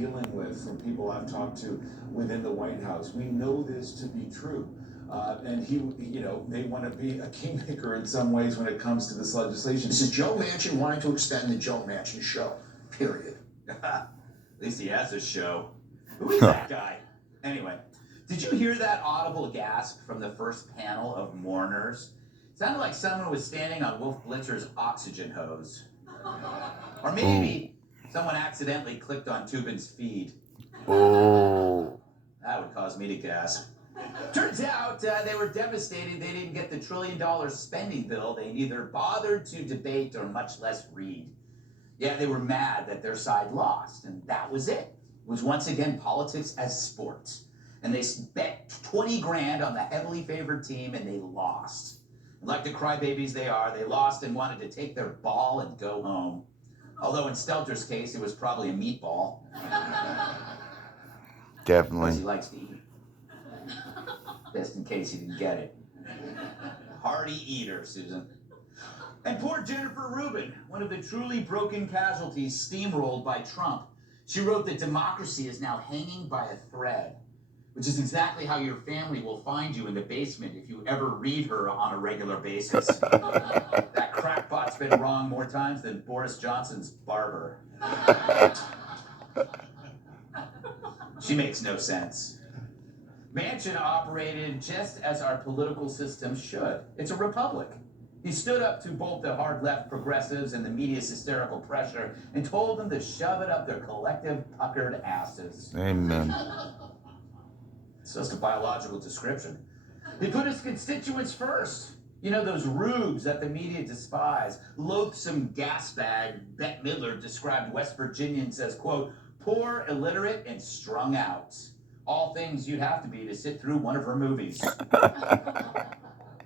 dealing with from people I've talked to within the White House. We know this to be true. And they want to be a kingmaker in some ways when it comes to this legislation. This is Joe Manchin wanting to extend the Joe Manchin show, period. At least he has a show. Who is that guy? Anyway, did you hear that audible gasp from the first panel of mourners? It sounded like someone was standing on Wolf Blitzer's oxygen hose. Or maybe someone accidentally clicked on Tubin's feed. That would cause me to gasp. Turns out they were devastated they didn't get the $1 trillion spending bill they neither bothered to debate or much less read. Yeah, they were mad that their side lost, and that was it. It was once again politics as sports. And they bet 20 grand on the heavily favored team, and they lost. And like the crybabies they are, they lost and wanted to take their ball and go home. Although in Stelter's case, it was probably a meatball. Definitely. Because he likes to eat. Just in case you didn't get it. Hearty eater, Susan. And poor Jennifer Rubin, one of the truly broken casualties steamrolled by Trump. She wrote that democracy is now hanging by a thread, which is exactly how your family will find you in the basement if you ever read her on a regular basis. That crackpot's been wrong more times than Boris Johnson's barber. She makes no sense. Manchin operated just as our political system should. It's a republic. He stood up to both the hard left progressives and the media's hysterical pressure and told them to shove it up their collective puckered asses. Amen. It's just a biological description. He put his constituents first. You know, those rubes that the media despise. Loathsome gasbag Bette Midler described West Virginians as, quote, poor, illiterate, and strung out. All things you'd have to be to sit through one of her movies.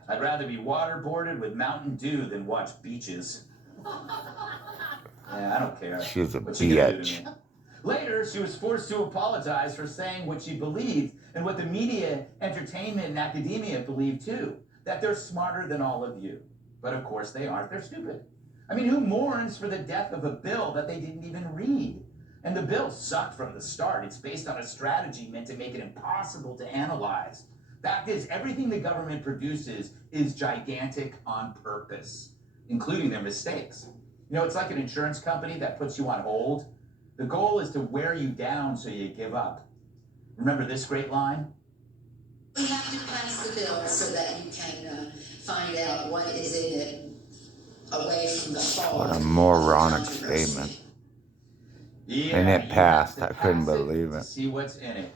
I'd rather be waterboarded with Mountain Dew than watch beaches. Yeah, I don't care. She's a What's she gonna do to bitch. me? Later, she was forced to apologize for saying what she believed and what the media, entertainment, and academia believe too, that they're smarter than all of you. But of course they aren't. They're stupid. I mean, who mourns for the death of a bill that they didn't even read? And the bill sucked from the start. It's based on a strategy meant to make it impossible to analyze. Fact is, everything the government produces is gigantic on purpose, including their mistakes. You know, it's like an insurance company that puts you on hold. The goal is to wear you down so you give up. Remember this great line? We have to pass the bill so that you can find out what is in it away from the fall. What a moronic statement. Yeah, And it you passed. have I to couldn't pass believe to it. see what's in it.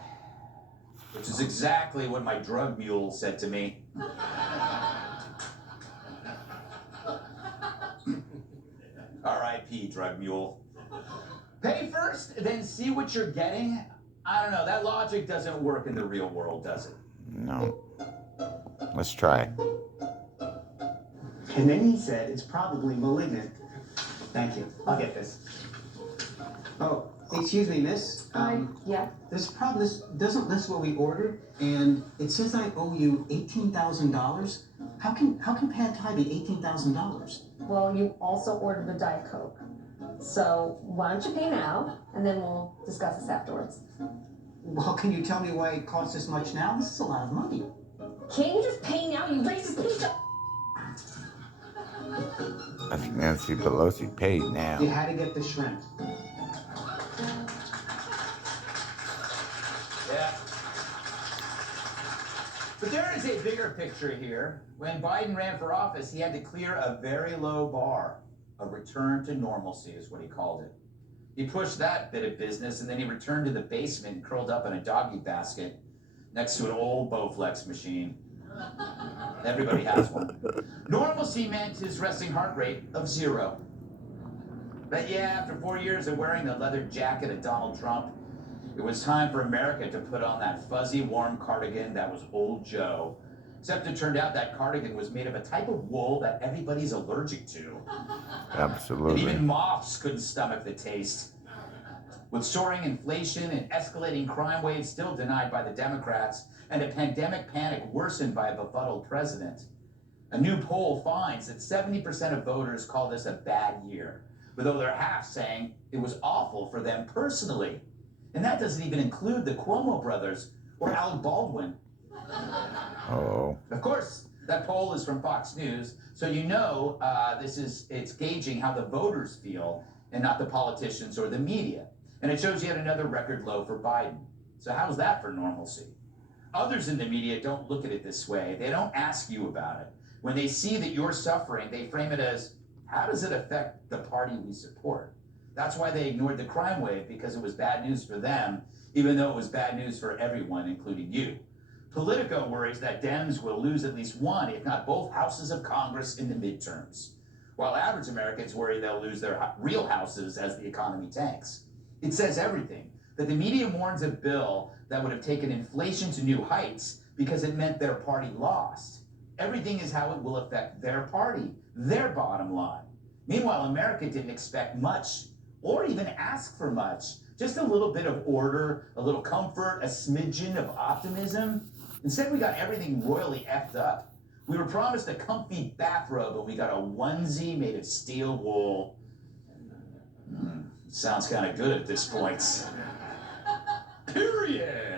Which is exactly what my drug mule said to me. R.I.P. drug mule. Pay first, then see what you're getting. I don't know, that logic doesn't work in the real world, does it? No. Let's try. And then he said it's probably malignant. Thank you. I'll get this. Oh, excuse me, miss. Yeah. This doesn't list what we ordered, and it says I owe you $18,000. How can Pad Thai be $18,000? Well, you also ordered a Diet Coke. So why don't you pay now, and then we'll discuss this afterwards. Well, can you tell me why it costs this much now? This is a lot of money. Can't you just pay now, you racist piece of... I think Nancy Pelosi paid now. You had to get the shrimp. Yeah. But there is a bigger picture here. When Biden ran for office, he had to clear a very low bar. A return to normalcy is what he called it. He pushed that bit of business, and then he returned to the basement and curled up in a doggy basket next to an old Bowflex machine. Everybody has one. Normalcy meant his resting heart rate of 0. But yeah, after 4 years of wearing the leather jacket of Donald Trump, it was time for America to put on that fuzzy, warm cardigan that was Old Joe. Except it turned out that cardigan was made of a type of wool that everybody's allergic to. Absolutely. And even moths couldn't stomach the taste. With soaring inflation and escalating crime waves still denied by the Democrats, and a pandemic panic worsened by a befuddled president, a new poll finds that 70% of voters call this a bad year, though they're half saying it was awful for them personally. And that doesn't even include the Cuomo brothers or Alec Baldwin. Oh, Of course, that poll is from Fox News, so you know it's gauging how the voters feel and not the politicians or the media. And it shows yet another record low for Biden. So how's that for normalcy? Others in the media don't look at it this way. They don't ask you about it. When they see that you're suffering, they frame it as, how does it affect the party we support? That's why they ignored the crime wave, because it was bad news for them, even though it was bad news for everyone, including you. Politico worries that Dems will lose at least one, if not both, houses of Congress in the midterms, while average Americans worry they'll lose their real houses as the economy tanks. It says everything, that the media warns a bill that would have taken inflation to new heights because it meant their party lost. Everything is how it will affect their party, their bottom line. Meanwhile, America didn't expect much, or even ask for much. Just a little bit of order, a little comfort, a smidgen of optimism. Instead, we got everything royally effed up. We were promised a comfy bathrobe, and we got a onesie made of steel wool. Sounds kind of good at this point. Period.